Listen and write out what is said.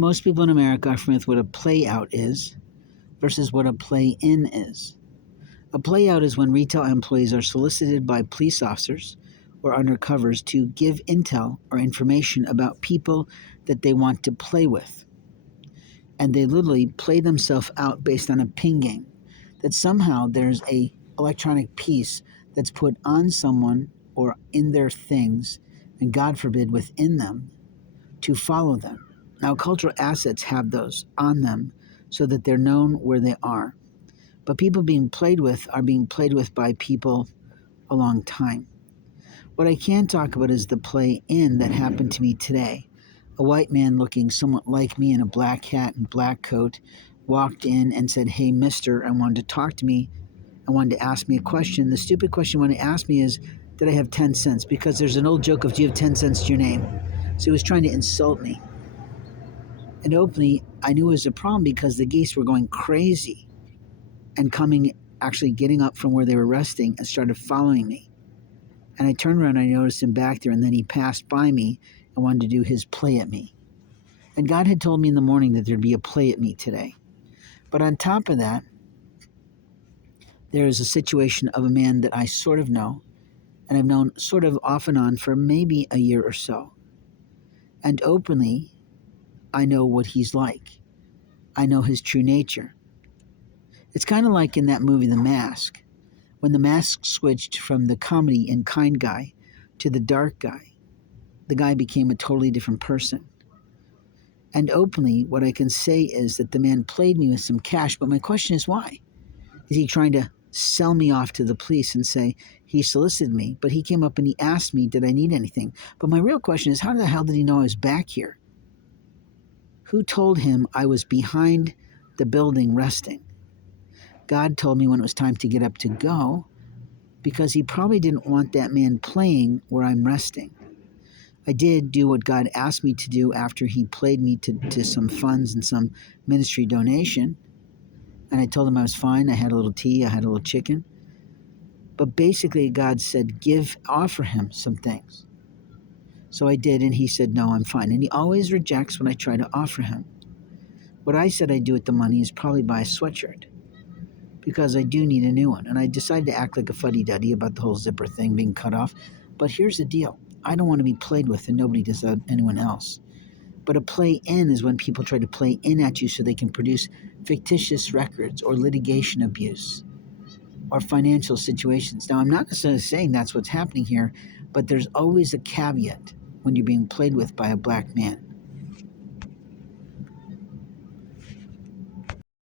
Most people in America are familiar with what a play out is versus what a play in is. A play out is when retail employees are solicited by police officers or undercovers to give intel or information about people that they want to play with. And they literally play themselves out based on a ping game. That somehow there's a electronic piece that's put on someone or in their things, and God forbid within them, to follow them. Now, cultural assets have those on them so that they're known where they are. But people being played with are being played with by people a long time. What I can talk about is the play in that happened to me today. A white man looking somewhat like me in a black hat and black coat walked in and said, "Hey, mister," and wanted to talk to me and wanted to ask me a question. The stupid question when he asked me is, did I have 10 cents? Because there's an old joke of, do you have 10 cents to your name? So he was trying to insult me. And openly, I knew it was a problem because the geese were going crazy and actually getting up from where they were resting and started following me. And I turned around and I noticed him back there, and then he passed by me and wanted to do his play at me. And God had told me in the morning that there'd be a play at me today. But on top of that, there is a situation of a man that I sort of know, and I've known sort of off and on for maybe a year or so. And openly, I know what he's like. I know his true nature. It's kind of like in that movie, The Mask, when the mask switched from the comedy and kind guy to the dark guy. The guy became a totally different person. And openly, what I can say is that the man played me with some cash, but my question is why? Is he trying to sell me off to the police and say he solicited me? But he came up and he asked me, did I need anything? But my real question is, how the hell did he know I was back here? Who told him I was behind the building resting? God told me when it was time to get up to go, because he probably didn't want that man playing where I'm resting. I did do what God asked me to do after he played me to some funds and some ministry donation. And I told him I was fine. I had a little tea. I had a little chicken. But basically, God said, offer him some things. So I did, and he said, no, I'm fine. And he always rejects when I try to offer him. What I said I'd do with the money is probably buy a sweatshirt, because I do need a new one. And I decided to act like a fuddy-duddy about the whole zipper thing being cut off. But here's the deal. I don't want to be played with, and nobody does that, anyone else. But a play in is when people try to play in at you so they can produce fictitious records or litigation abuse or financial situations. Now, I'm not necessarily saying that's what's happening here, but there's always a caveat when you're being played with by a black man.